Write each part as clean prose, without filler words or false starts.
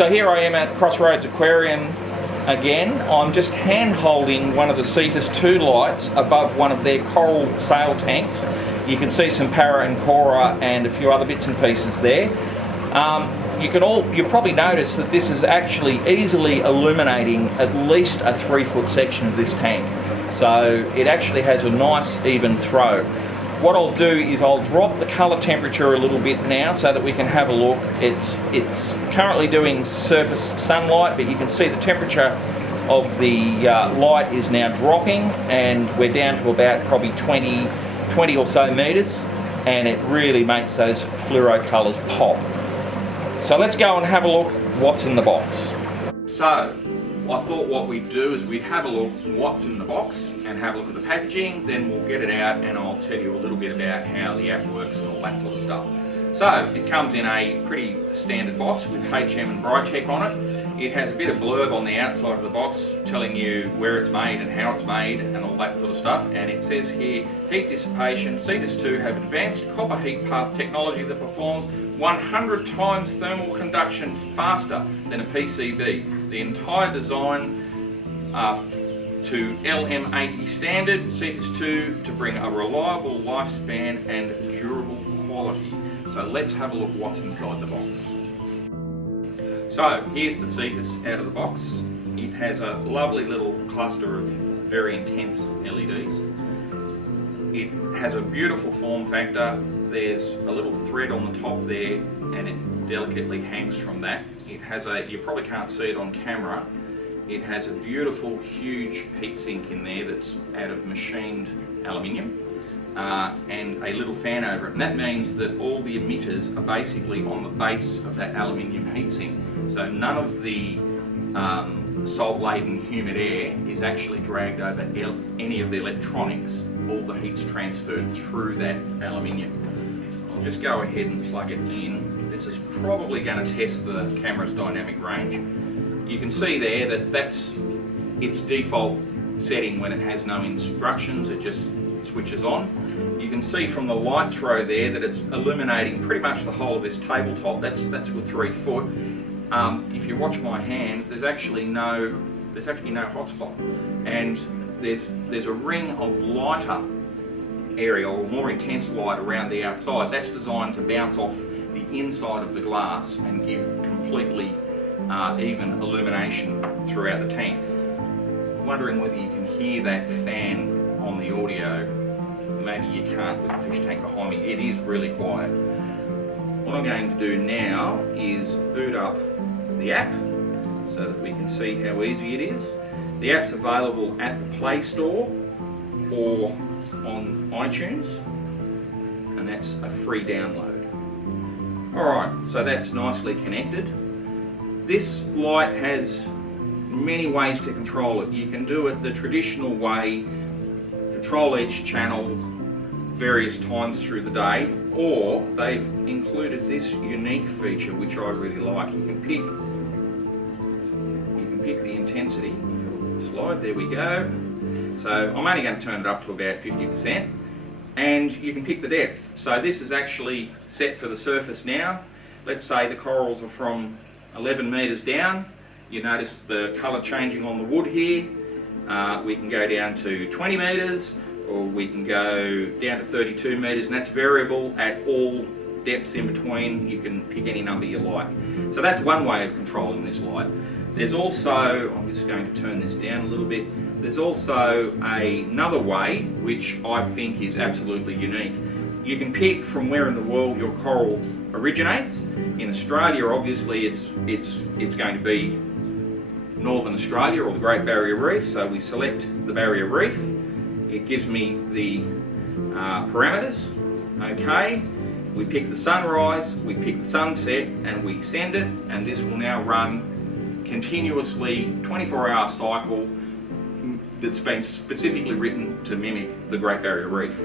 So here I am at Crossroads Aquarium again. I'm just hand holding one of the Cetus 2 lights above one of their coral sail tanks. You can see some para and cora and a few other bits and pieces there. You'll probably notice that this is actually easily illuminating at least a 3-foot section of this tank. So it actually has a nice even throw. What I'll do is I'll drop the colour temperature a little bit now so that we can have a look. It's currently doing surface sunlight, but you can see the temperature of the light is now dropping, and we're down to about probably 20 or so metres, and it really makes those fluoro colours pop. So let's go and have a look what's in the box. So I thought what we'd do is we'd have a look what's in the box and have a look at the packaging, then we'll get it out and I'll tell you a little bit about how the app works and all that sort of stuff. So it comes in a pretty standard box with HM and Brytech on it. It has a bit of blurb on the outside of the box telling you where it's made and how it's made and all that sort of stuff, and it says here, heat dissipation, Cetus 2 have advanced copper heat path technology that performs 100 times thermal conduction faster than a PCB. The entire design to LM80 standard, Cetus 2 to bring a reliable lifespan and durable quality. So let's have a look what's inside the box. So here's the Cetus out of the box. It has a lovely little cluster of very intense LEDs. It has a beautiful form factor. There's a little thread on the top there and it delicately hangs from that. It has you probably can't see it on camera, it has a beautiful huge heatsink in there that's out of machined aluminium. And a little fan over it, and that means that all the emitters are basically on the base of that aluminium heatsink. So none of the salt-laden humid air is actually dragged over any of the electronics. All the heat's transferred through that aluminium. I'll just go ahead and plug it in. This is probably going to test the camera's dynamic range. You can see there that that's its default setting when it has no instructions. It just switches on. You can see from the light throw there that it's illuminating pretty much the whole of this tabletop. That's a good 3 foot. If you watch my hand, there's actually no hotspot, and there's a ring of lighter area or more intense light around the outside. That's designed to bounce off the inside of the glass and give completely even illumination throughout the tank. I'm wondering whether you can hear that fan on the audio. Maybe you can't with the fish tank behind me. It is really quiet. What I'm going to do now is boot up the app so that we can see how easy it is. The app's available at the Play Store or on iTunes, and that's a free download. Alright, so that's nicely connected. This light has many ways to control it. You can do it the traditional way, control each channel various times through the day, or they've included this unique feature which I really like. You can pick the intensity. Slide, there we go. So I'm only going to turn it up to about 50%, and you can pick the depth. So this is actually set for the surface now. Let's say the corals are from 11 metres down. You notice the colour changing on the wood here. We can go down to 20 metres, or we can go down to 32 metres, and that's variable at all depths in between. You can pick any number you like. So that's one way of controlling this light. There's also, I'm just going to turn this down a little bit, there's also another way which I think is absolutely unique. You can pick from where in the world your coral originates. In Australia, obviously, it's going to be Northern Australia or the Great Barrier Reef, so we select the Barrier Reef. It gives me the parameters. Okay, we pick the sunrise, we pick the sunset, and we send it, and this will now run continuously 24-hour cycle that's been specifically written to mimic the Great Barrier Reef.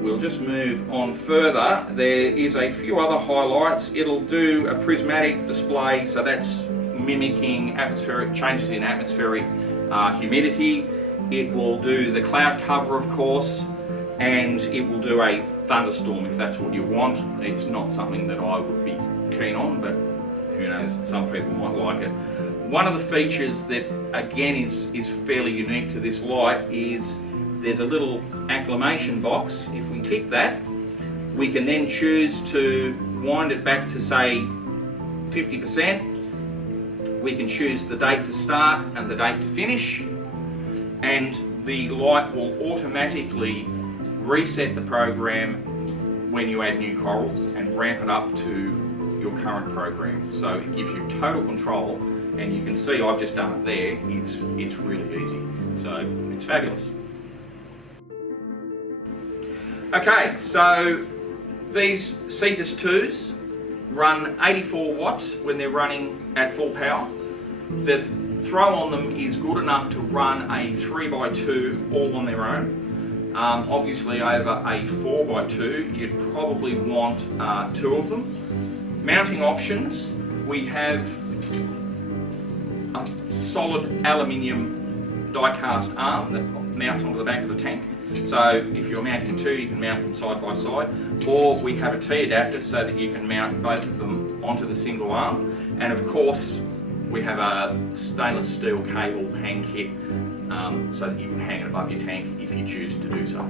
We'll just move on further. There is a few other highlights. It'll do a prismatic display, so that's mimicking atmospheric changes in atmospheric humidity. It will do the cloud cover, of course, and it will do a thunderstorm if that's what you want. It's not something that I would be keen on, but who knows, some people might like it. One of the features that again is fairly unique to this light is there's a little acclimation box. If we tick that, we can then choose to wind it back to say 50%. We can choose the date to start and the date to finish, and the light will automatically reset the program when you add new corals and ramp it up to your current program. So it gives you total control, and you can see I've just done it there. It's really easy, so it's fabulous. Okay, so these Cetus 2s run 84 watts when they're running at full power. The throw on them is good enough to run a 3x2 all on their own. Obviously over a 4x2 you'd probably want 2 of them. Mounting options, we have a solid aluminium die-cast arm that mounts onto the back of the tank. So if you're mounting 2, you can mount them side by side, or we have a T-adapter so that you can mount both of them onto the single arm. And of course we have a stainless steel cable hang kit so that you can hang it above your tank if you choose to do so.